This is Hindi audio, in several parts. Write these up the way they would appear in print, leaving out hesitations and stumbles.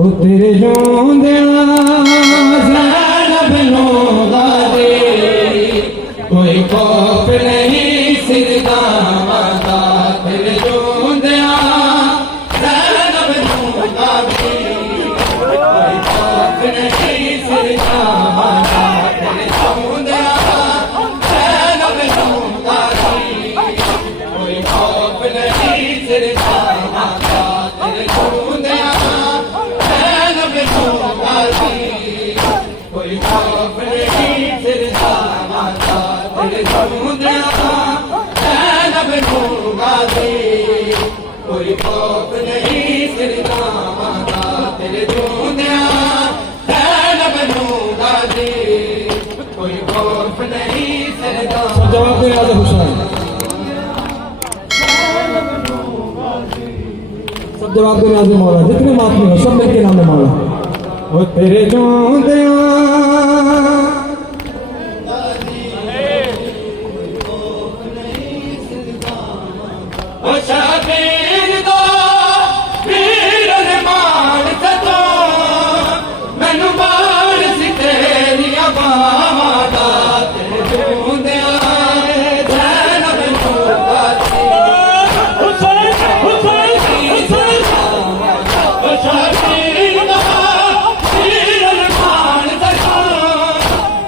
तेरे जोंदिया ज़ैनब नूं गाज़ी, कोई खौफ नहीं सिरदा माता। तेरे जोंदिया ज़ैनब नूं गाज़ी, कोई खौफ नहीं सिरदा माता। तेरे जोंदिया ज़ैनब नूं गाज़ी, कोई खौफ नहीं सिरदा माता। तेरे जोंदिया कोई खौफ नहीं सिरदा माता। तेरे जोंदिया ज़ैनब नूं गाज़ी, कोई खौफ नहीं सिरदा माता। तेरे जोंदिया ज़ैनब नूं गाज़ी, कोई खौफ नहीं सिरदा। सब जवाब दे आज़म हुसैन, सब जवाब दे आज़म मौला। जितने माफी हो सब मिलके नाम मौला। वो तेरे जोंदिया वो शाबीर दो वीर मान सतो, मैनू बाण सी तेरिया बावां दा। तेरे जोंदिया ज़ैनब नूं गाज़ी, वो शाबीर दो वीर मान सतो,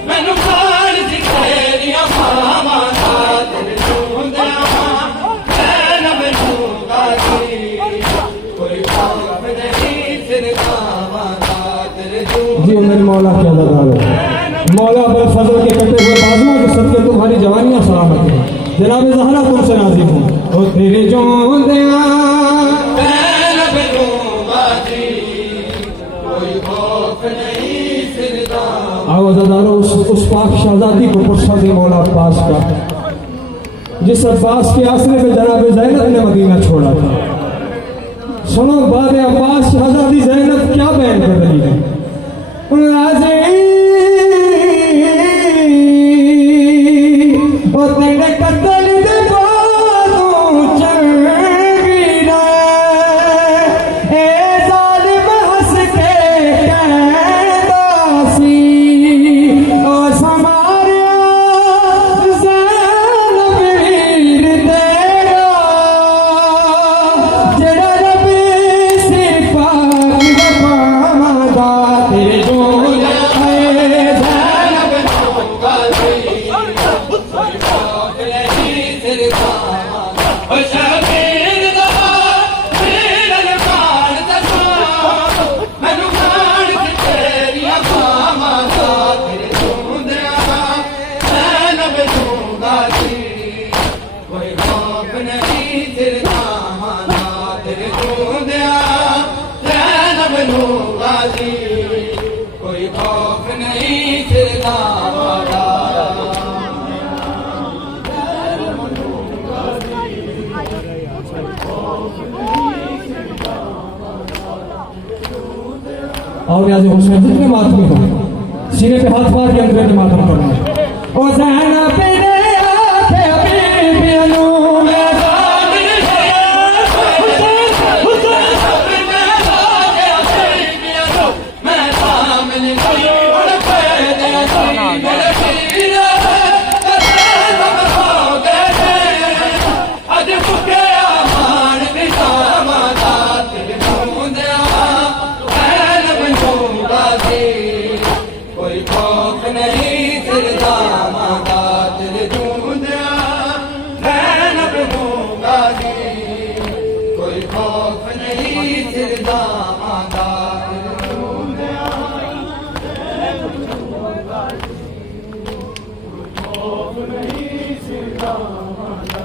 मैनू बाण सी तेरिया बावां दा। तेरे जोंदिया जी मेरे मौला के अदादार हो। मौला अपने फजल के कटे हुए बाजुओं के सदके तुम्हारी जवानियां सलामत है। जनाब ज़हरा तुमसे नाज़िम हूँ। ओ तेरे जोंदिया ज़ैनब नूं गाज़ी, कोई खौफ नहीं सिरदा। आओ अज़ादारों उस पाक शहज़ादी को पुरसा दे मौला अब्बास का, जिस अब्बास के आसरे में जनाब ज़ैनब ने मदीना छोड़ा था। सुनो बाद अब्बास शहज़ादी ज़ैनब क्या बयान कर रही है। वो तेरे कत्ल दे बादों चंगी रहे, ए ज़ालिम हंस के कहता सी, ओ समारिया ज़ैनब वीर तेरा, जेड़ा रबी सिफात वफावां दा। तेरे जोंदिया ज़ैनब नूं गाज़ी, कोई खौफ नहीं सिरदा माता। ओ शाबीर दा वीर मान सतो, मैनू बाण सी तेरिया बावां दा। तेरे जोंदिया ज़ैनब नूं गाज़ी, कोई खौफ नहीं सिरदा माता। तेरे जोंदिया ज़ैनब नूं गाज़ी, कोई खौफ नहीं सिरदा माता। और याद हुसैन जितने मातमी हो सीने पे हाथ मार के अंदर की मातम करना। ओ ज़ैनब ने आखे हबीबी अनु में ज़ालिम है, हुसैन ने आखे हबीबी अनु मैं सामने नहीं उड़ पैदे मेरे पीर ज़ैनब हो गए अज फुके आमान निशामा दा। तेरे जोंदिया ज़ैनब नूं गाज़ी, कोई खौफ नहीं सिरदा माता। तेरे जोंदिया ज़ैनब नूं गाज़ी, कोई खौफ नहीं सिरदा माता। तेरे जोंदिया ज़ैनब नूं गाज़ी, कोई खौफ नहीं सिरदा माता।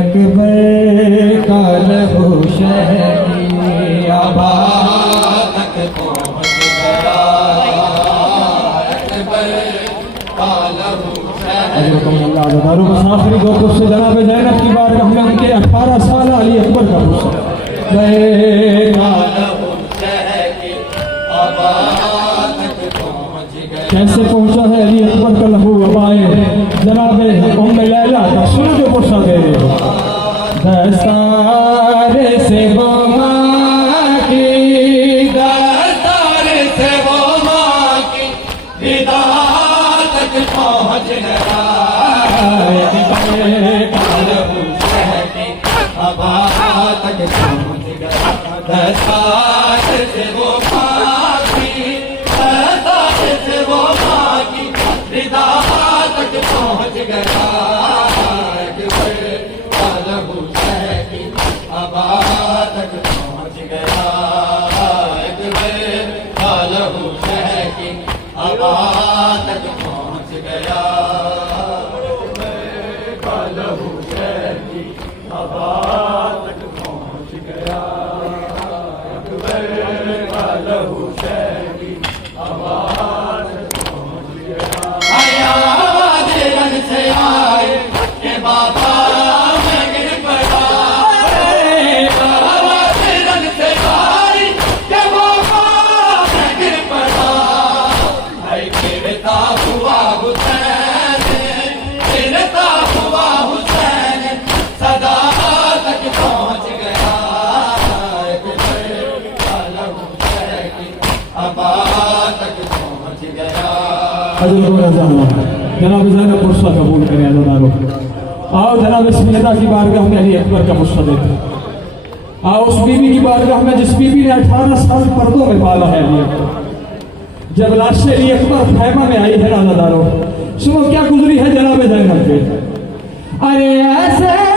अकबर का लहू शहरी आबाद तक पहुँच गया। अकबर का लहू शहरी आखिरी गौरव से जनाब ज़ैनब की बारगाह में उनके 18 साल अली अकबर का पुरस्कार। कैसे पहुंचा है अली अकबर का लहू अबाए जनाब उम्मे लैला का सुनो जो पुरसा दे दस्तार से वो माँ की दस्तार से वो माँ की विदा तक पहुंच गया अबा तक पहुंच गया दस्तार से वो माँ की दस्तार से वो माँ की विदा तक पहुंच गया अबा तक पहुंच गया अबा तक पहुंच गया अबा तक पहुंच गया आया रन से आए के बाबा मैं गिर पड़ा रन से आए के बाबा मैं गिर पड़ा भाई गिरता हुआ हुसैन गिरता हुआ हुसैन सदा तक पहुंच गया अबा तक पहुंच गया जनाब ज़ैनब पुरसा कबूल करें अज़ादारो आओ जनाब इस नेता की बारगाह में अली अकबर का पुरसा देते आओ उस बीबी की बारगाह में जिस बीबी ने 18 साल पर्दों में पाला है अली अकबर जब लाशें अली अकबर खैमा में आई है अज़ादारो सुनो क्या गुजरी है जनाब ज़ैनब पे अरे ऐसे